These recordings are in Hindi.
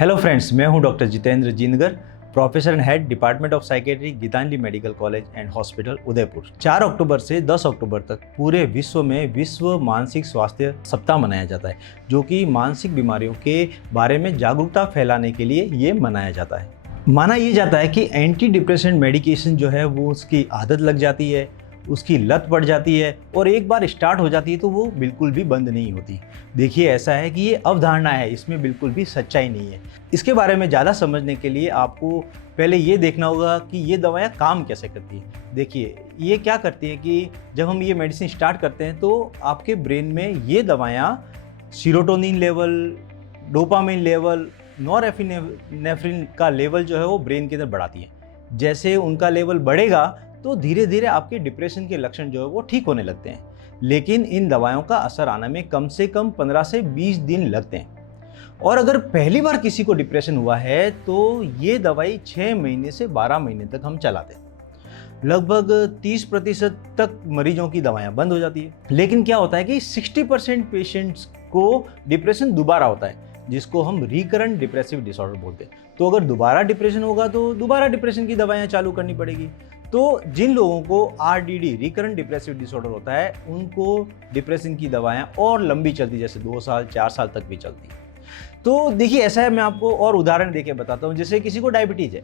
हेलो फ्रेंड्स, मैं हूं doctor Jitendra Jingar, professor and head department of psychiatry, Gitanjali medical college and hospital, Udaipur. 4 October से 10 अक्टूबर तक पूरे विश्व में विश्व मानसिक स्वास्थ्य सप्ताह मनाया जाता है, जो कि मानसिक बीमारियों के बारे में जागरूकता फैलाने के लिए ये मनाया जाता है। माना ये जाता है कि एंटी डिप्रेसेंट मेडिकेशन जो है वो उसकी आदत लग जाती है, उसकी लत पड़ जाती है और एक बार स्टार्ट हो जाती है तो वो बिल्कुल भी बंद नहीं होती। देखिए, ऐसा है कि ये अवधारणा है, इसमें बिल्कुल भी सच्चाई नहीं है। इसके बारे में ज़्यादा समझने के लिए आपको पहले ये देखना होगा कि ये दवाएं काम कैसे करती हैं। देखिए, ये क्या करती है कि जब हम ये मेडिसिन स्टार्ट करते हैं तो आपके ब्रेन में ये दवाएं serotonin level, dopamine level, norepinephrine का लेवल जो है वो ब्रेन के अंदर बढ़ाती है। जैसे उनका लेवल बढ़ेगा तो धीरे धीरे आपके डिप्रेशन के लक्षण जो है वो ठीक होने लगते हैं। लेकिन इन दवाओं का असर आने में कम से कम 15 से 20 दिन लगते हैं। और अगर पहली बार किसी को डिप्रेशन हुआ है तो ये दवाई 6 महीने से 12 महीने तक हम चलाते हैं। लगभग 30% तक मरीजों की दवाएं बंद हो जाती है। लेकिन क्या होता है कि 60% पेशेंट्स को डिप्रेशन दोबारा होता है, जिसको हम रिकरेंट डिप्रेसिव डिसऑर्डर बोलते हैं। तो अगर दोबारा डिप्रेशन होगा तो दोबारा डिप्रेशन की दवाएं चालू करनी पड़ेगी। तो जिन लोगों को आरडीडी, रिकरेंट डिप्रेसिव डिसऑर्डर होता है, उनको डिप्रेशन की दवाएं और लंबी चलती, जैसे 2 साल 4 साल तक भी चलती। तो देखिए, ऐसा है, मैं आपको और उदाहरण देके बताता हूँ। जैसे किसी को डायबिटीज़ है,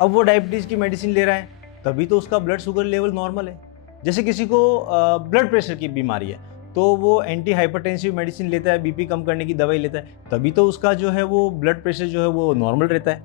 अब वो डायबिटीज़ की मेडिसिन ले रहा है, तभी तो उसका ब्लड शुगर लेवल नॉर्मल है। जैसे किसी को ब्लड प्रेशर की बीमारी है तो वो एंटी हाइपरटेंसिव मेडिसिन लेता है, बीपी कम करने की दवाई लेता है, तभी तो उसका जो है वो ब्लड प्रेशर जो है वो नॉर्मल रहता है।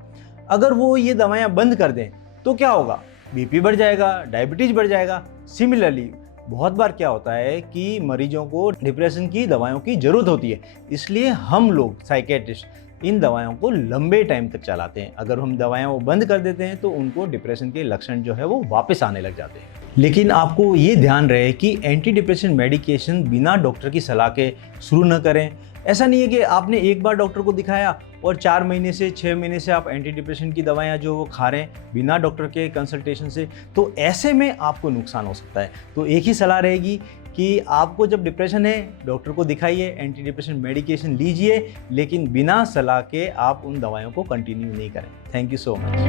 अगर वो ये दवाएं बंद कर दें तो क्या होगा? बीपी बढ़ जाएगा, डायबिटीज बढ़ जाएगा। सिमिलरली बहुत बार क्या होता है कि मरीजों को डिप्रेशन की दवाओं की ज़रूरत होती है, इसलिए हम लोग साइकेट्रिस्ट इन दवाओं को लंबे टाइम तक चलाते हैं। अगर हम दवाएं वो बंद कर देते हैं तो उनको डिप्रेशन के लक्षण जो है वो वापस आने लग जाते हैं। लेकिन आपको ये ध्यान रहे कि एंटी डिप्रेशन मेडिकेशन बिना डॉक्टर की सलाह के शुरू न करें। ऐसा नहीं है कि आपने एक बार डॉक्टर को दिखाया और 4 महीने से 6 महीने से आप एंटी डिप्रेशन की दवाएं जो वो खा रहे हैं बिना डॉक्टर के कंसल्टेशन से, तो ऐसे में आपको नुकसान हो सकता है। तो एक ही सलाह रहेगी कि आपको जब डिप्रेशन है, डॉक्टर को दिखाइए, एंटी डिप्रेशन मेडिकेशन लीजिए, लेकिन बिना सलाह के आप उन दवाओं को कंटिन्यू नहीं करें। Thank you so much.